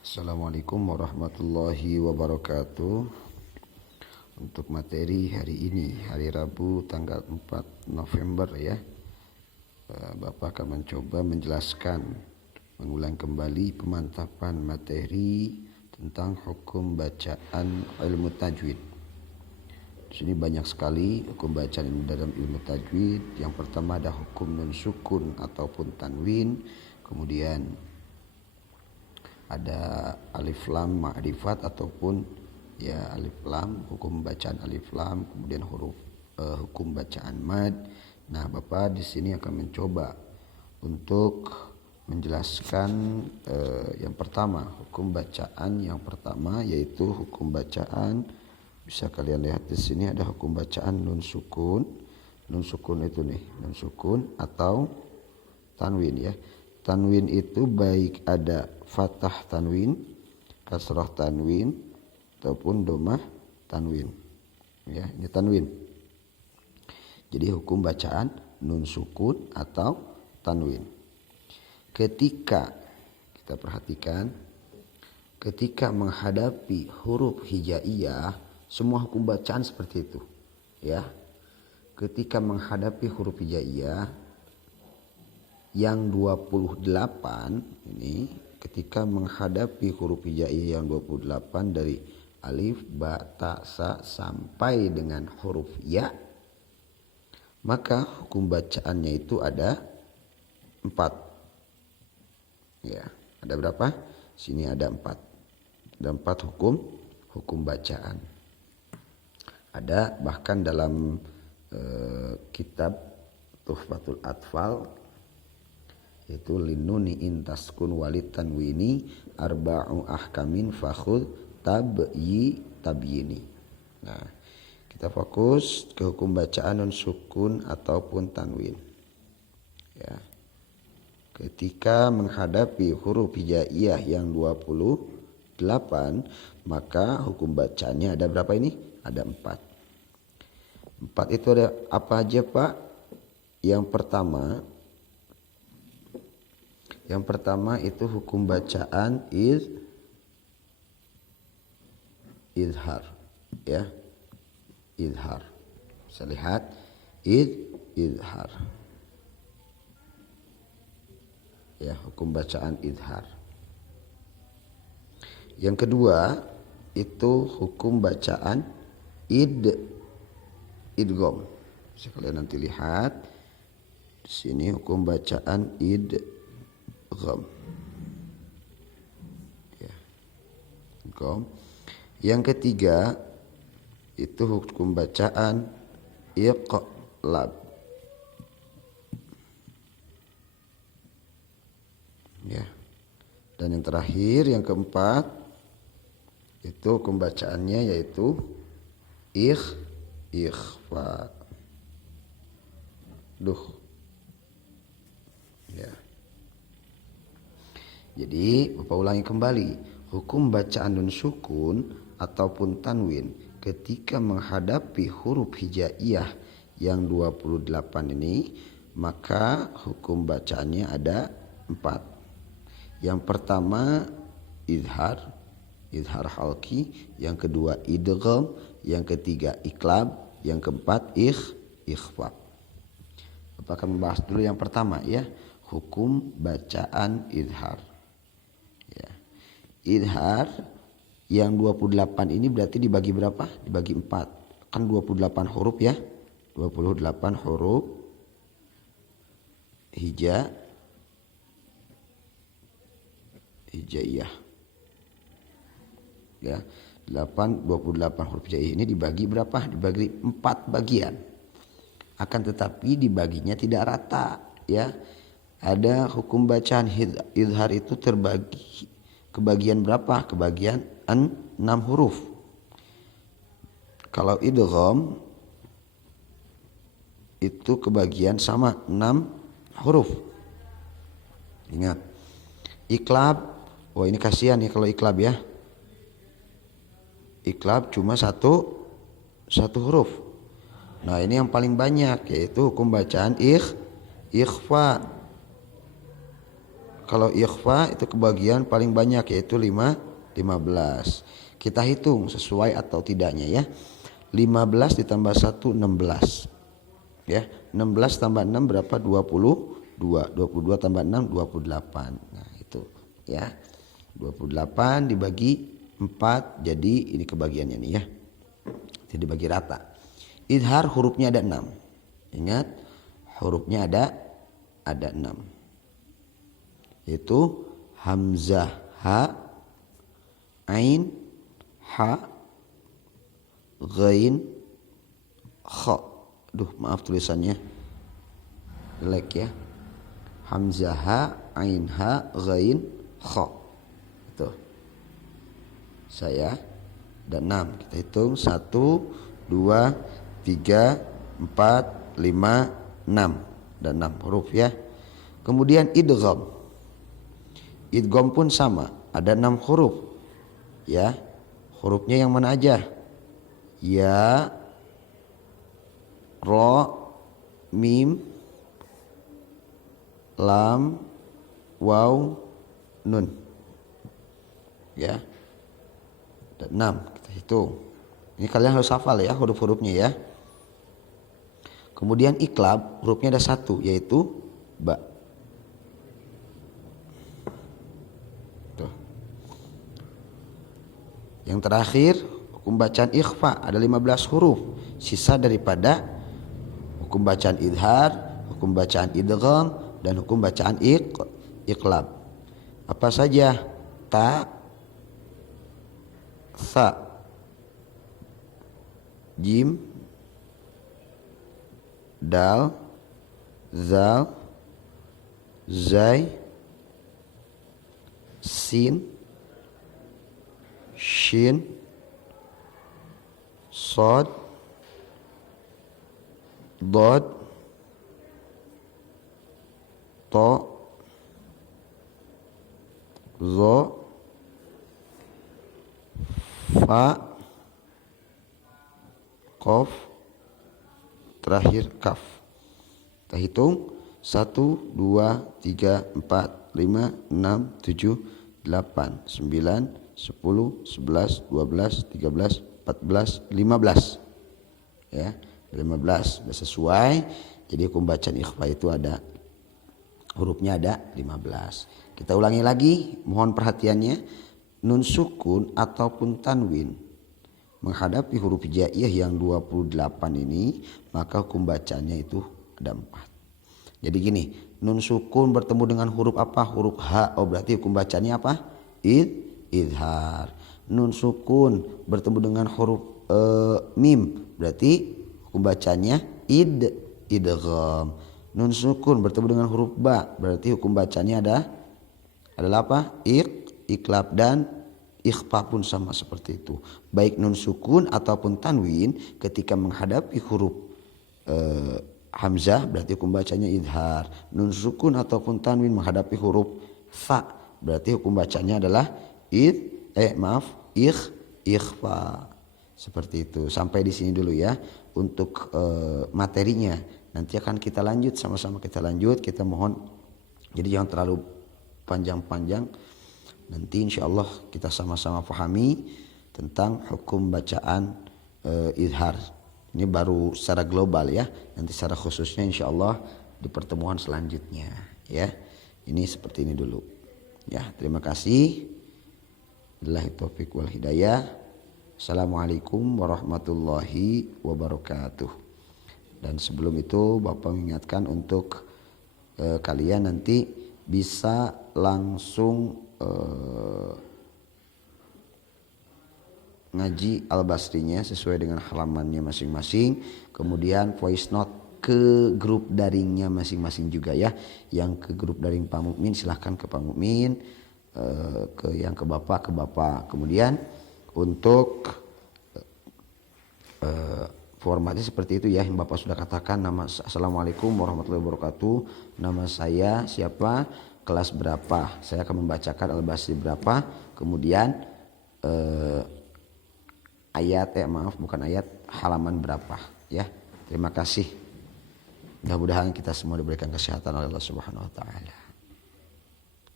Assalamualaikum warahmatullahi wabarakatuh. Untuk materi hari ini, hari Rabu tanggal 4 November ya, Bapak akan mencoba mengulang kembali pemantapan materi tentang hukum bacaan ilmu tajwid. Di sini banyak sekali hukum bacaan dalam ilmu tajwid. Yang pertama ada hukum nun sukun ataupun tanwin, kemudian ada alif lam ma'rifat ataupun ya alif lam, hukum bacaan alif lam, kemudian hukum bacaan mad. Nah, Bapak di sini akan mencoba untuk menjelaskan yang pertama, hukum bacaan yang pertama yaitu hukum bacaan, bisa kalian lihat di sini ada hukum bacaan nun sukun. Nun sukun itu nih, nun sukun atau tanwin ya. Tanwin itu baik ada fathah tanwin, kasrah tanwin, ataupun domah tanwin. Ya, ini tanwin. Jadi hukum bacaan nun sukun atau tanwin. Ketika kita perhatikan, ketika menghadapi huruf hijaiyah, semua hukum bacaan seperti itu. Ya, ketika menghadapi huruf hijaiyah yang 28 ini, ketika menghadapi huruf hijaiyah yang 28 dari alif, ba, ta, sa sampai dengan huruf ya, maka hukum bacaannya itu ada 4. Ya, ada berapa? Sini ada 4. Ada 4 hukum bacaan. Ada bahkan dalam kitab Tuhfatul Atfal, itu linuni intaskun walid tanwini arba'u ahkamin fakhud tabyini. Nah, kita fokus ke hukum bacaan nun sukun ataupun tanwin. Ya. Ketika menghadapi huruf hijaiyah yang 28, maka hukum bacaannya ada berapa ini? Ada 4. 4 itu ada apa aja, Pak? Yang pertama itu hukum bacaan izhar ya. Izhar. Bisa lihat izhar. Ya, hukum bacaan izhar. Yang kedua itu hukum bacaan idgham. Bisa kalian nanti lihat di sini hukum bacaan idgham. Ya. Idgham. Yang ketiga itu hukum bacaan iqlab. Ya. Dan yang terakhir, yang keempat, itu hukum bacaannya yaitu ikhfa. Ya. Jadi, Bapak ulangi kembali, hukum bacaan nun sukun ataupun tanwin ketika menghadapi huruf hijaiyah yang 28 ini, maka hukum bacaannya ada 4. Yang pertama izhar halqi, yang kedua idgham, yang ketiga iqlab, yang keempat ikhfa. Bapak akan membahas dulu yang pertama ya, hukum bacaan izhar. Ya. Izhar yang 28 ini berarti dibagi berapa? Dibagi 4. Kan 28 huruf ya. 28 huruf hijaiyah. Ya. 28 huruf hijaiyah ini dibagi berapa? Dibagi 4 bagian. Akan tetapi dibaginya tidak rata ya. Ada hukum bacaan izhar itu terbagi kebagian berapa? Kebagian 6 huruf. Kalau idgham itu kebagian sama 6 huruf. Ingat. Iqlab, wah ini kasihan ya kalau iqlab ya. Iqlab cuma satu huruf. Nah, ini yang paling banyak yaitu hukum bacaan ikhfa. Kalau ikhfa itu kebagian paling banyak yaitu 15. Kita hitung sesuai atau tidaknya ya. 15 ditambah 1 16. Ya, 16 tambah 6 berapa? 22. 22 tambah 6 28. Nah, itu ya. 28 dibagi 4 jadi ini kebagiannya nih ya. Jadi dibagi rata. Idhar hurufnya ada 6. Ingat, hurufnya ada 6. Yaitu hamzah ha, ain ha, ghain kha. Duh, maaf tulisannya jelek ya. Hamzah ha, ain ha, ghain kha. Itu. Saya ada 6. Kita hitung 1 2 3 4 5 6. Ada 6 huruf ya. Kemudian idgham. Idgham pun sama, ada 6 huruf. Ya. Hurufnya yang mana aja? Ya, ro, mim, lam, waw, nun. Ya. Ada 6, kita hitung. Ini kalian harus hafal ya huruf-hurufnya ya. Kemudian iklab, hurufnya ada 1 yaitu ba. Tuh. Yang terakhir hukum bacaan ikhfa ada 15 huruf. Sisa daripada hukum bacaan idhar, hukum bacaan idgham dan hukum bacaan iklab. Apa saja? Ta, sa, jim, dal, zal, zai, sin, shin, sod, dod, to, zo, fa, qaf, terakhir kaf. Kita hitung 1 2 3 4 5 6 7 8 9 10 11 12 13 14 15. Ya, 15 sudah sesuai. Jadi hukum bacaan ikhfa itu ada hurufnya ada 15. Kita ulangi lagi, mohon perhatiannya. Nun sukun ataupun tanwin menghadapi huruf hijaiyah yang 28 ini, maka hukum bacanya itu ada 4. Jadi gini, nun sukun bertemu dengan huruf apa? Huruf ha. Oh, berarti hukum bacanya apa? Idhar. Nun sukun bertemu dengan huruf mim, berarti hukum bacanya idgham. Nun sukun bertemu dengan huruf ba, berarti hukum bacanya adalah apa? Iklab dan ikhfa pun sama seperti itu. Baik nun sukun ataupun tanwin ketika menghadapi huruf hamzah berarti hukum bacanya idhar. Nun sukun ataupun tanwin menghadapi huruf fa berarti hukum bacanya adalah ikhfa. Seperti itu. Sampai di sini dulu ya untuk materinya. Nanti akan kita lanjut, sama-sama kita lanjut. Kita mohon jadi jangan terlalu panjang-panjang. Nanti insya Allah kita sama-sama pahami tentang hukum bacaan idhar. Ini baru secara global ya. Nanti secara khususnya insya Allah di pertemuan selanjutnya ya. Ini seperti ini dulu. Ya, terima kasih. Billahi taufiq wal hidayah. Assalamualaikum warahmatullahi wabarakatuh. Dan sebelum itu Bapak mengingatkan untuk kalian nanti bisa langsung ngaji Al-Basrinya sesuai dengan halamannya masing-masing. Kemudian voice note ke grup daringnya masing-masing juga ya. Yang ke grup daring Pak Mukmin silahkan ke Pak Mukmin, yang ke Bapak. Kemudian untuk formatnya seperti itu ya, yang Bapak sudah katakan. Assalamualaikum warahmatullahi wabarakatuh. Nama saya siapa, kelas berapa, saya akan membacakan Al-Basri berapa, kemudian halaman berapa ya. Terima kasih. Mudah-mudahan kita semua diberikan kesehatan oleh Allah Subhanahu wa taala.